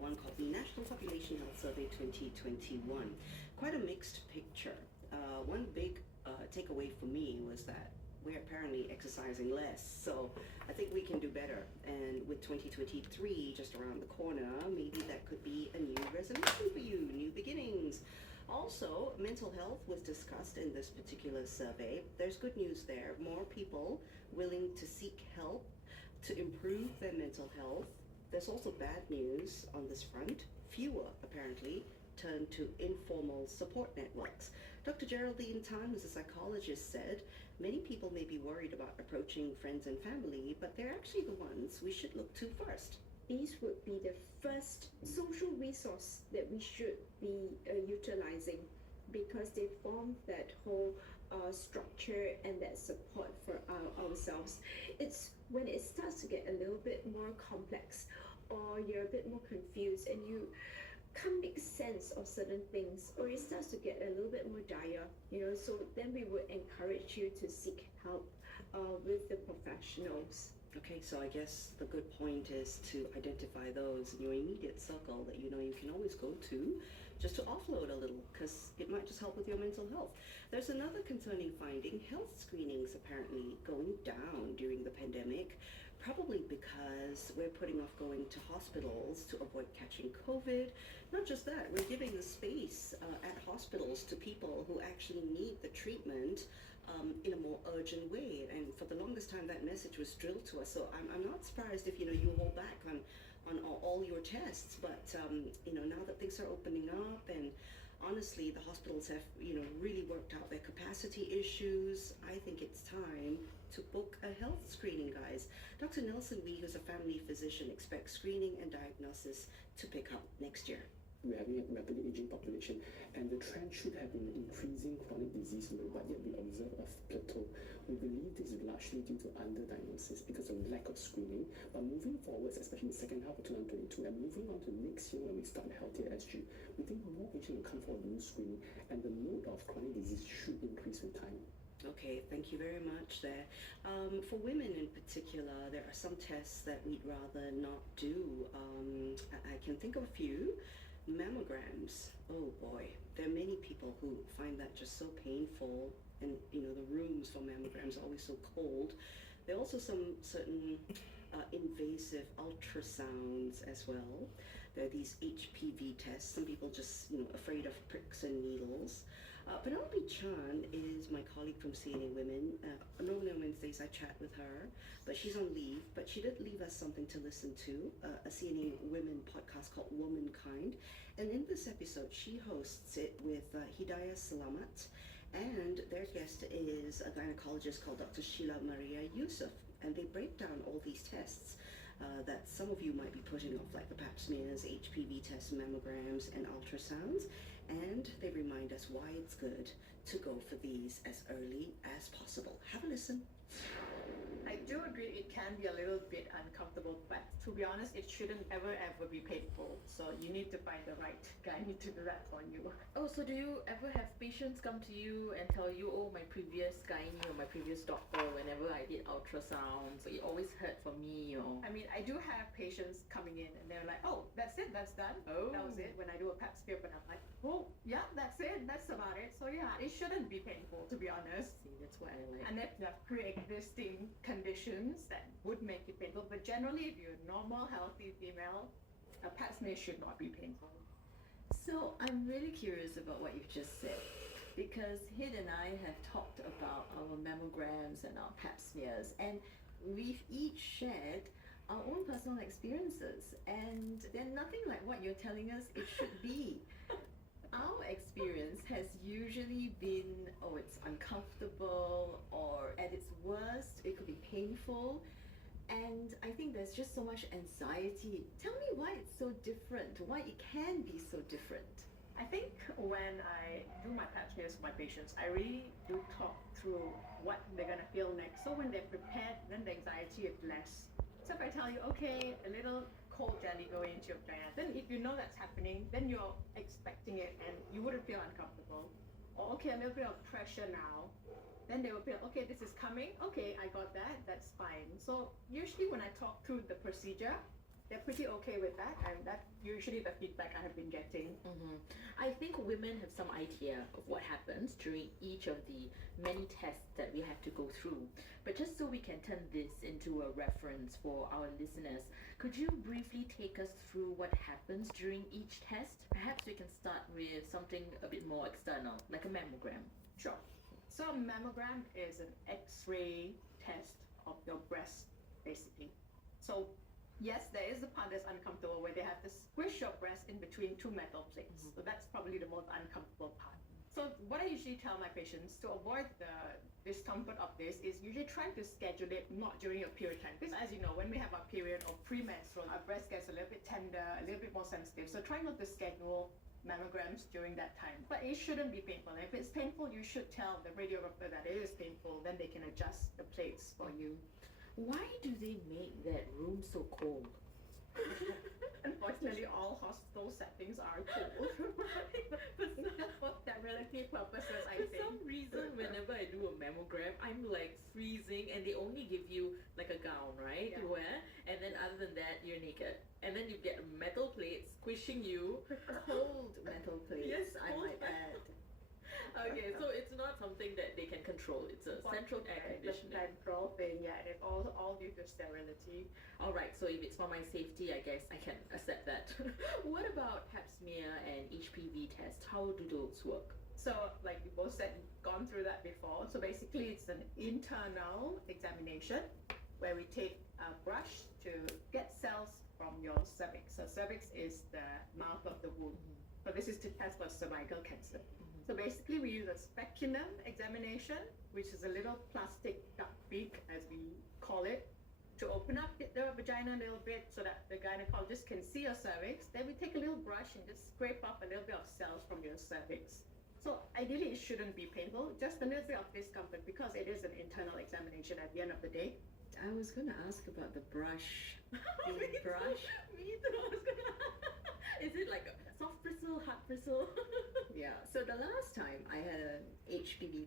one called the National Population Health Survey 2021. Quite a mixed picture. One big takeaway for me was that we're apparently exercising less, so I think we can do better. And with 2023 just around the corner, maybe that could be a new resolution for you, new beginnings. Also, mental health was discussed in this particular survey. There's good news there. More people willing to seek help to improve their mental health. There's also bad news on this front. Fewer, apparently, turn to informal support networks. Dr. Geraldine Tan, who's a psychologist, said many people may be worried about approaching friends and family, but they're actually the ones we should look to first. These would be the first social resource that we should be utilizing, because they form that whole structure and that support for ourselves. It's when it starts to get a little bit more complex, or you're a bit more confused and you can't make sense of certain things, or it starts to get a little bit more dire, so then we would encourage you to seek help with the professionals. Okay, so I guess the good point is to identify those in your immediate circle that you can always go to just to offload a little, because it might just help with your mental health. There's another concerning finding. Health screenings apparently going down during the pandemic, probably because we're putting off going to hospitals to avoid catching COVID. Not just that, we're giving the space at hospitals to people who actually need the treatment in a more urgent way. And for the longest time, that message was drilled to us. So I'm not surprised if you hold back on all your tests. But now that things are opening up, and honestly, the hospitals have really worked out their capacity issues, I think it's time to book a health screening, guys. Dr. Nelson Wee, who's a family physician, expects screening and diagnosis to pick up next year. We're having a rapidly aging population, and the trend should have been increasing chronic disease load, but yet we observe a plateau. We believe this is largely due to underdiagnosis because of lack of screening. But moving forwards, especially in the second half of 2022 and moving on to next year when we start Healthier SG, we think more patients will come for new screening, and the load of chronic disease should increase with time. Okay, thank you very much there. For women in particular, there are some tests that we'd rather not do. I can think of a few. Mammograms, oh boy, there are many people who find that just so painful, and the rooms for mammograms are always so cold. There are also some certain invasive ultrasounds as well. There are these HPV tests. Some people just afraid of pricks and needles. Penelope Chan is my colleague from CNA Women. Normally on Wednesdays I chat with her, but she's on leave. But she did leave us something to listen to, a CNA Women podcast called Womankind. And in this episode, she hosts it with Hidayah Salamat, and their guest is a gynecologist called Dr. Sheila Maria Yusuf. And they break down all these tests that some of you might be putting off, like the pap smears, HPV tests, mammograms, and ultrasounds. And they remind us why it's good to go for these as early as possible. Have a listen. I do agree it can be a little bit uncomfortable, but to be honest, it shouldn't ever be painful. So you need to find the right guy to do that for you. Oh, so do you ever have patients come to you and tell you, oh, my previous gynae or my previous doctor, whenever I did ultrasounds, it always hurt for me, I mean, I do have patients coming in and they're like, oh, that's it, that's done. Oh. That was it. When I do a pap smear, but I'm like, oh, yeah, that's it, that's about it. So yeah, it shouldn't be painful, to be honest. See, that's what I like. And if you have pre-existing conditions that would make it painful, but generally, if you're a normal, healthy female, a pap smear should not be painful. So I'm really curious about what you've just said, because Hid and I have talked about our mammograms and our pap smears, and we've each shared our own personal experiences, and they're nothing like what you're telling us it should be. Our experience has usually been, oh, it's uncomfortable, or at its worst, it could be painful. And I think there's just so much anxiety. Tell me why it's so different, why it can be so different. I think when I do my pap smears for my patients, I really do talk through what they're going to feel next. So when they're prepared, then the anxiety is less. So if I tell you, okay, a little cold jelly going into your vagina, then if you know that's happening, then you're expecting it and you wouldn't feel uncomfortable. Or okay, a little bit of pressure now, then they will feel, okay, this is coming, okay, I got that, that's fine. So usually when I talk through the procedure, they're pretty okay with that, and that's usually the feedback I have been getting. I think women have some idea of what happens during each of the many tests that we have to go through. But just so we can turn this into a reference for our listeners, could you briefly take us through what happens during each test? Perhaps we can start with something a bit more external, like a mammogram. Sure. So a mammogram is an X-ray test of your breast, basically. So yes, there is the part that's uncomfortable where they have to squish your breast in between two metal plates. So that's probably the most uncomfortable part. So what I usually tell my patients to avoid the discomfort of this is usually trying to schedule it not during your period time. Because as you know, when we have our period or premenstrual, our breast gets a little bit tender, a little bit more sensitive. So try not to schedule mammograms during that time. But it shouldn't be painful. If it's painful, you should tell the radiographer that it is painful. Then they can adjust the plates for you. Why do they make that room so cold? Unfortunately, all hospital settings are cold. For sterility purposes, I For think. some reason, whenever I do a mammogram, I'm like freezing, and they only give you like a gown, right, to Yeah. wear, and then other than that, you're naked, and then you get metal plates squishing you. Cold metal plates, Yes, I cold might metal. add. Okay, so it's not something that they can control. It's a central air The conditioning. central thing, yeah, and it's all due to sterility. All right, so if it's for my safety, I guess I can accept that. What about Pap smear and HPV test? How do those work? So, like you both said, you've gone through that before. So basically, it's an internal examination where we take a brush to get cells from your cervix. So cervix is the mouth of the womb. So this is to test for cervical cancer. So basically, we use a speculum examination, which is a little plastic duck beak, as we call it, to open up the vagina a little bit so that the gynecologist can see your cervix. Then we take a little brush and just scrape up a little bit of cells from your cervix. So ideally, it shouldn't be painful, just a little bit of discomfort because it is an internal examination at the end of the day. I was gonna ask about the brush. Me The brush. Me too. I was gonna. Is it like a soft bristle, hard bristle? Yeah. So the last time I had an HPV